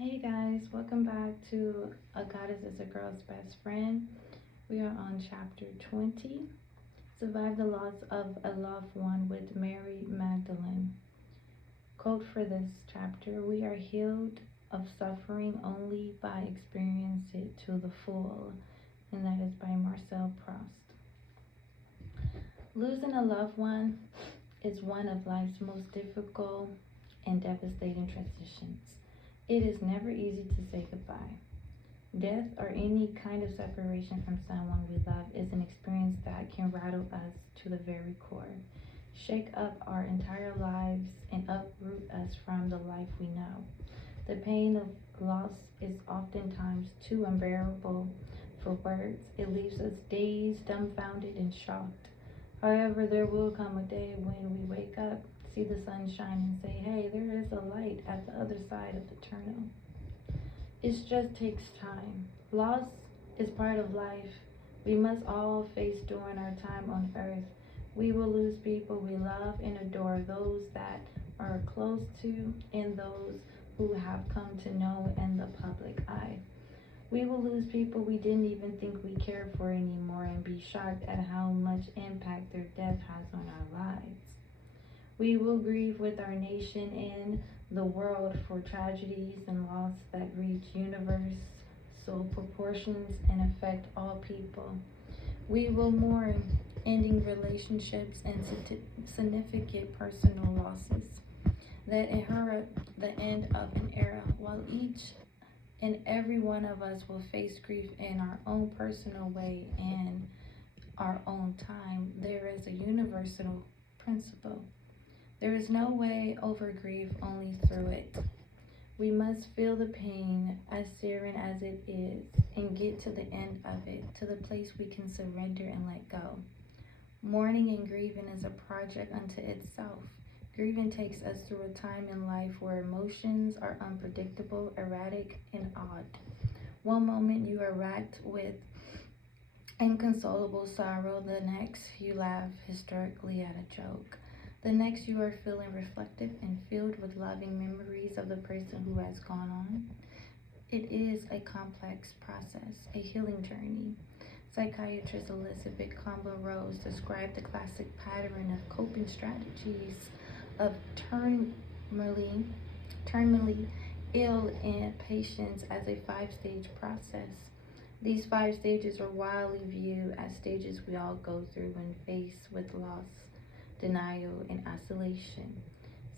Hey guys, welcome back to A Goddess is a Girl's Best Friend. We are on chapter 20, Survive the Loss of a Loved One with Mary Magdalene. Quote for this chapter: We are healed of suffering only by experiencing it to the full. And that is by Marcel Proust. Losing a loved one is one of life's most difficult and devastating transitions. It is never easy to say goodbye. Death or any kind of separation from someone we love is an experience that can rattle us to the very core, shake up our entire lives, and uproot us from the life we know. The pain of loss is oftentimes too unbearable for words. It leaves us dazed, dumbfounded, and shocked. However, there will come a day when we wake up, see the sun shine, and say, hey, there is a light at the other side of the tunnel. It just takes time. Loss is part of life we must all face during our time on earth. We will lose people we love and adore, those that are close to, and those who have come to know in the public eye. We will lose people we didn't even think we cared for anymore and be shocked at how much impact their death has on our lives. We will grieve with our nation and the world for tragedies and loss that reach universal proportions and affect all people. We will mourn ending relationships and significant personal losses that inherit the end of an era, while each and every one of us will face grief in our own personal way and our own time. There is a universal principle. There is no way over grief, only through it. We must feel the pain, as searing as it is, and get to the end of it, to the place we can surrender and let go. Mourning and grieving is a project unto itself. Grieving takes us through a time in life where emotions are unpredictable, erratic, and odd. One moment you are racked with inconsolable sorrow, the next you laugh hysterically at a joke. The next you are feeling reflective and filled with loving memories of the person who has gone on. It is a complex process, a healing journey. Psychiatrist Elizabeth Kubler-Ross described the classic pattern of coping strategies of terminally ill and patients as a 5-stage process. These 5 stages are widely viewed as stages we all go through when faced with loss, denial, and isolation.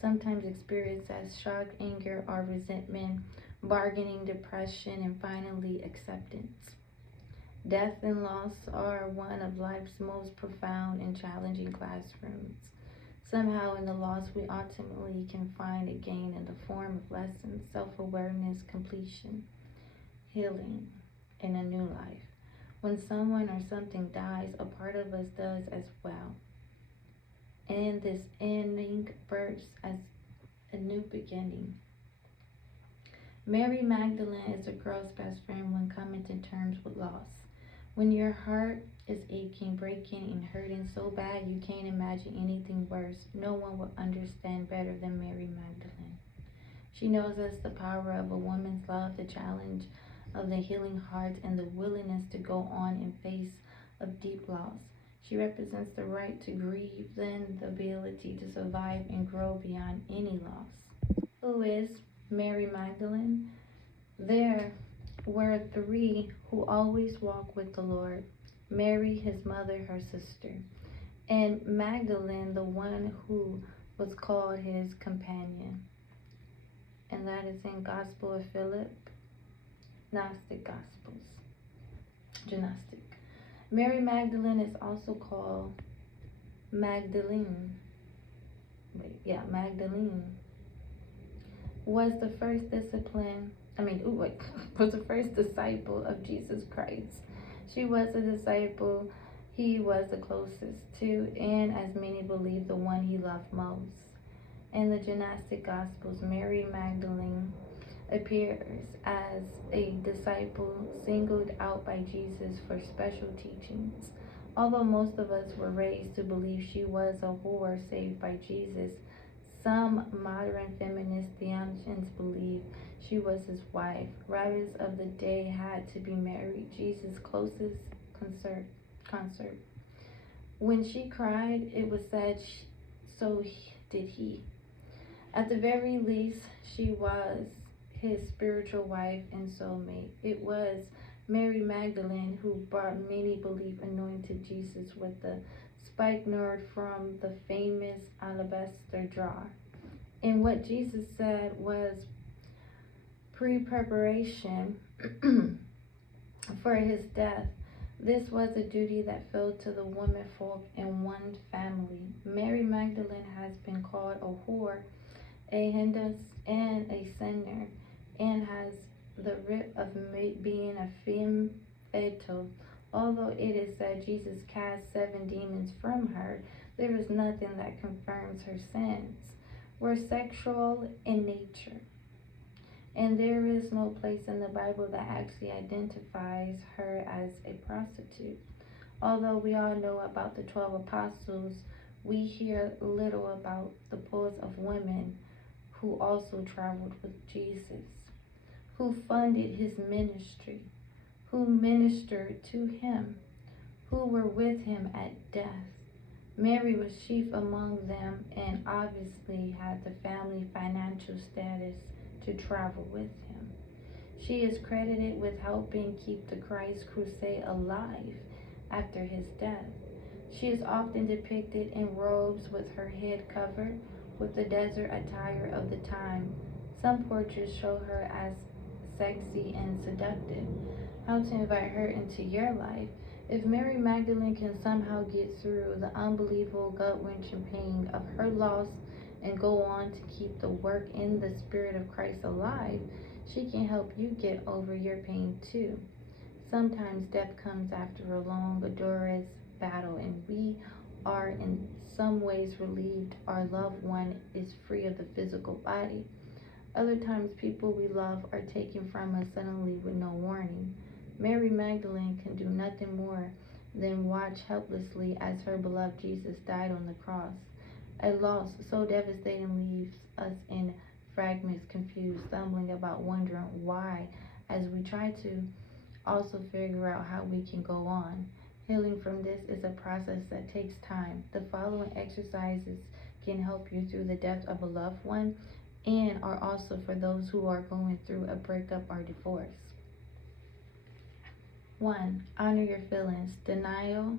Sometimes experienced as shock, anger, or resentment, bargaining, depression, and finally acceptance. Death and loss are one of life's most profound and challenging classrooms. Somehow in the loss we ultimately can find a gain in the form of lessons, self-awareness, completion, healing, and a new life. When someone or something dies, a part of us does as well. And this ending births as a new beginning. Mary Magdalene is a girl's best friend when coming to terms with loss. When your heart is aching, breaking, and hurting so bad you can't imagine anything worse, no one will understand better than Mary Magdalene. She knows us the power of a woman's love, the challenge of the healing heart, and the willingness to go on in face of deep loss. She represents the right to grieve, then the ability to survive and grow beyond any loss. Who is Mary Magdalene? There were 3 who always walked with the Lord: Mary, his mother, her sister, and Magdalene, the one who was called his companion. And that is in Gospel of Philip, Gnostic Gospels, Gnostic. Mary Magdalene is also called Magdalene. Magdalene was the first was the first disciple of Jesus Christ. She was a disciple he was the closest to, and as many believe, the one he loved most. In the Gnostic Gospels, Mary Magdalene appears as a disciple singled out by Jesus for special teachings. Although most of us were raised to believe she was a whore saved by Jesus, Some modern feminist theologians believe she was his wife. Rabbis of the day had to be married, Jesus' closest consort. When she cried, it was said, so did he. At the very least, she was his spiritual wife and soulmate. It was Mary Magdalene who brought many believe anointed Jesus with the spikenard from the famous alabaster jar. And what Jesus said was pre-preparation for his death. This was a duty that fell to the woman folk in one family. Mary Magdalene has been called a whore, a Hindus, and a sinner, and has the rip of being a femme fatale. Although it is said Jesus cast 7 demons from her, there is nothing that confirms her sins were sexual in nature. And there is no place in the Bible that actually identifies her as a prostitute. Although we all know about the 12 apostles, we hear little about the pools of women who also traveled with Jesus, who funded his ministry, who ministered to him, who were with him at death. Mary was chief among them and obviously had the family financial status to travel with him. She is credited with helping keep the Christ crusade alive after his death. She is often depicted in robes with her head covered with the desert attire of the time. Some portraits show her as sexy and seductive. How to invite her into your life? If Mary Magdalene can somehow get through the unbelievable gut-wrenching pain of her loss and go on to keep the work in the Spirit of Christ alive, she can help you get over your pain too. Sometimes death comes after a long, arduous battle, and we are in some ways relieved our loved one is free of the physical body. Other times, people we love are taken from us suddenly with no warning. Mary Magdalene can do nothing more than watch helplessly as her beloved Jesus died on the cross. A loss so devastating leaves us in fragments, confused, stumbling about, wondering why, as we try to also figure out how we can go on. Healing from this is a process that takes time. The following exercises can help you through the death of a loved one and are also for those who are going through a breakup or divorce. 1. Honor your feelings. Denial,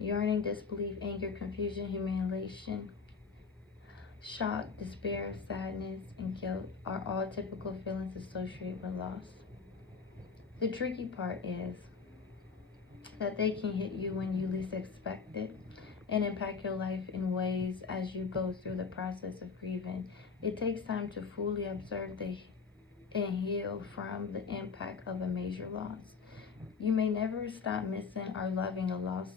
yearning, disbelief, anger, confusion, humiliation, shock, despair, sadness, and guilt are all typical feelings associated with loss. The tricky part is that they can hit you when you least expect it and impact your life in ways as you go through the process of grieving. It takes time to fully observe and heal from the impact of a major loss. You may never stop missing or loving a lost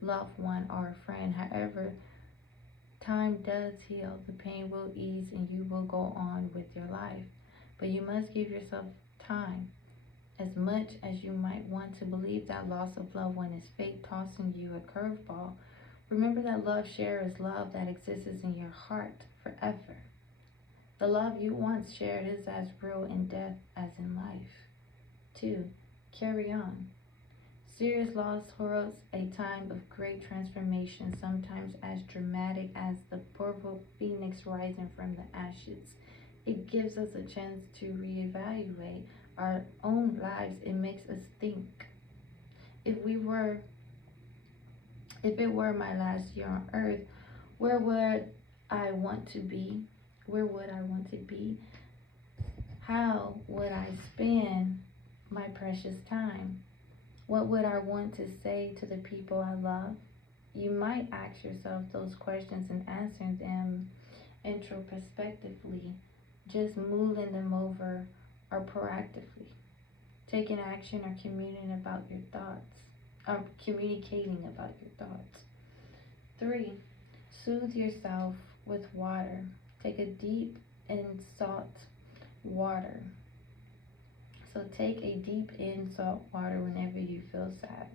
loved one or a friend. However, time does heal. The pain will ease and you will go on with your life. But you must give yourself time. As much as you might want to believe that loss of loved one is fate tossing you a curveball, remember that love shared is love that exists in your heart forever. The love you once shared is as real in death as in life. 2. Carry on. Serious loss heralds a time of great transformation, sometimes as dramatic as the purple phoenix rising from the ashes. It gives us a chance to reevaluate our own lives. It makes us think. If it were my last year on earth, where would I want to be? Where would I want to be? How would I spend my precious time? What would I want to say to the people I love? You might ask yourself those questions and answer them introspectively, just mulling them over, or proactively taking action or communicating about your thoughts. 3. Soothe yourself with water. Take a deep in salt water. So take a deep in salt water whenever you feel sad,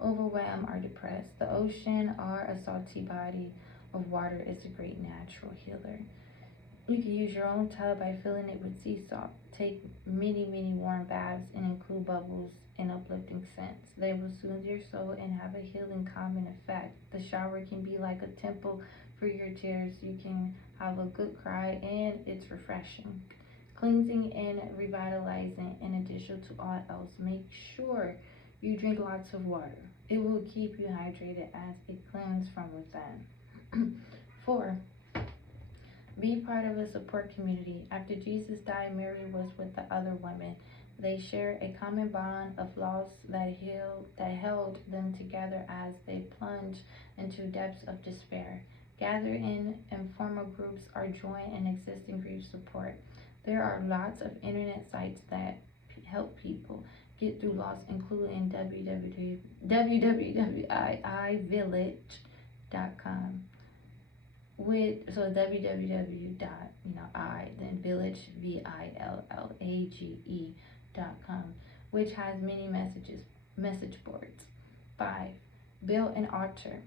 overwhelmed, or depressed. The ocean or a salty body of water is a great natural healer. You can use your own tub by filling it with sea salt. Take many warm baths and include bubbles and uplifting scents. They will soothe your soul and have a healing, calming effect. The shower can be like a temple for your tears. You can have a good cry, and it's refreshing, cleansing, and revitalizing. In addition to all else, make sure you drink lots of water. It will keep you hydrated as it cleanses from within. 4. Be part of a support community. After Jesus died, Mary was with the other women. They shared a common bond of loss that held them together as they plunged into depths of despair. Gather in informal groups or join an existing grief support. There are lots of internet sites that help people get through loss, including www.ivillage.com. www. Then village village.com, which has many message boards. 5. Build an altar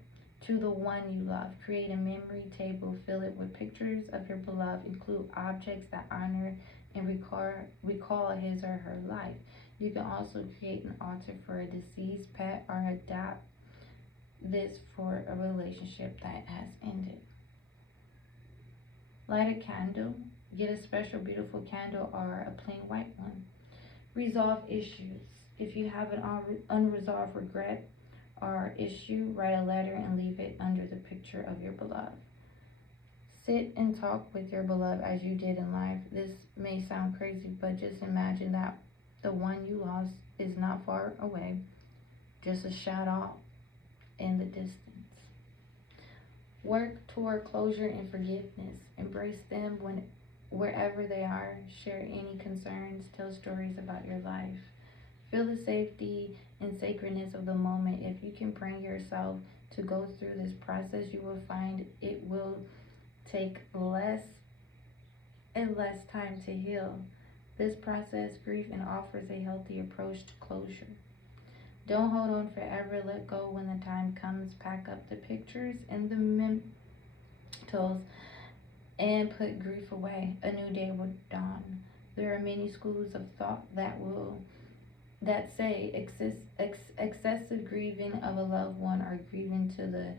to the one you love. Create a memory table, fill it with pictures of your beloved. Include objects that honor and recall his or her life. You can also create an altar for a deceased pet or adapt this for a relationship that has ended. Light a candle. Get a special beautiful candle or a plain white one. Resolve issues. If you have an unresolved regret or issue, write a letter and leave it under the picture of your beloved. Sit and talk with your beloved as you did in life. This may sound crazy, but just imagine that the one you lost is not far away, just a shout off in the distance. Work toward closure and forgiveness. Embrace them wherever they are. Share any concerns. Tell stories about your life. Feel the safety and sacredness of the moment. If you can bring yourself to go through this process, you will find it will take less and less time to heal. This process, grief, and offers a healthy approach to closure. Don't hold on forever. Let go when the time comes. Pack up the pictures and the mementos and put grief away. A new day will dawn. There are many schools of thought that say excessive grieving of a loved one or grieving to the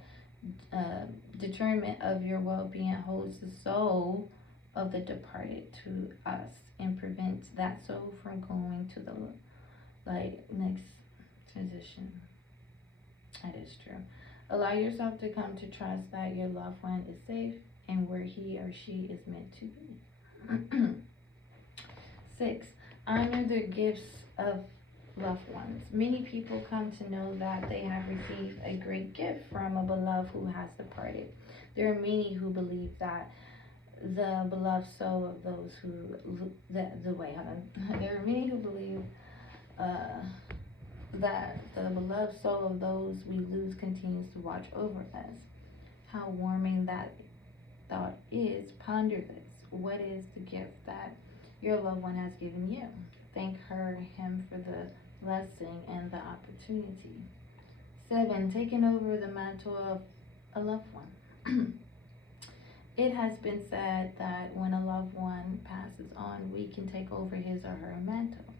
detriment of your well-being holds the soul of the departed to us and prevents that soul from going to the next transition. That is true. Allow yourself to come to trust that your loved one is safe and where he or she is meant to be. 6. Honor the gifts of loved ones. Many people come to know that they have received a great gift from a beloved who has departed. There are many who believe that the beloved soul of those who there are many who believe that the beloved soul of those we lose continues to watch over us. How warming that thought is. Ponder this. What is the gift that your loved one has given you? Thank him for the blessing and the opportunity. 7. Taking over the mantle of a loved one. It has been said that when a loved one passes on, we can take over his or her mantle.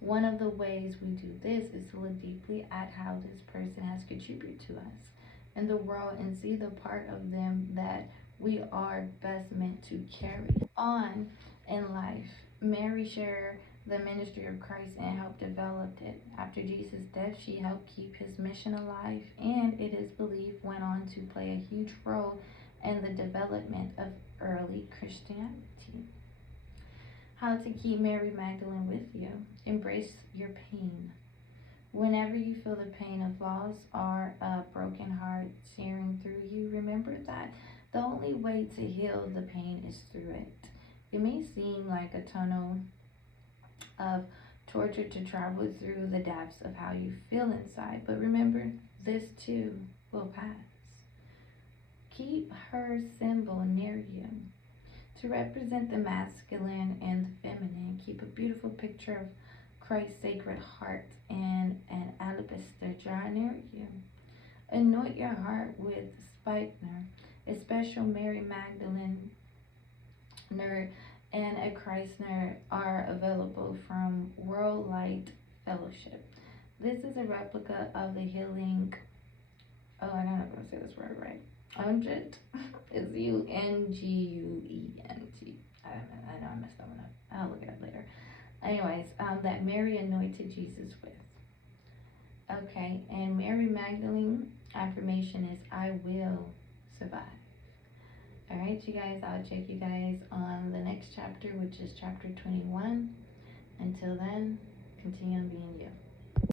One of the ways we do this is to look deeply at how this person has contributed to us in the world and see the part of them that we are best meant to carry on in life. Mary shared the ministry of Christ and helped develop it. After Jesus' death, she helped keep his mission alive, and it is believed went on to play a huge role in the development of early Christianity. How to keep Mary Magdalene with you. Embrace your pain. Whenever you feel the pain of loss or a broken heart searing through you, remember that the only way to heal the pain is through it. It may seem like a tunnel of torture to travel through the depths of how you feel inside, but remember, this too will pass. Keep her symbol near you. To represent the masculine and the feminine, keep a beautiful picture of Christ's sacred heart and an alabaster jar near you. Anoint your heart with spikenard, A special Mary Magdalene nerd and a Christ nerd are available from World Light Fellowship. This is a replica of the healing. Oh, I don't know if I'm gonna say this word right. Unguent. It's Unguent. I know I messed that one up. I'll look it up later. Anyways, that Mary anointed Jesus with. Okay, and Mary Magdalene affirmation is I will survive. Alright, you guys, I'll check you guys on the next chapter, which is chapter 21. Until then, continue on being you.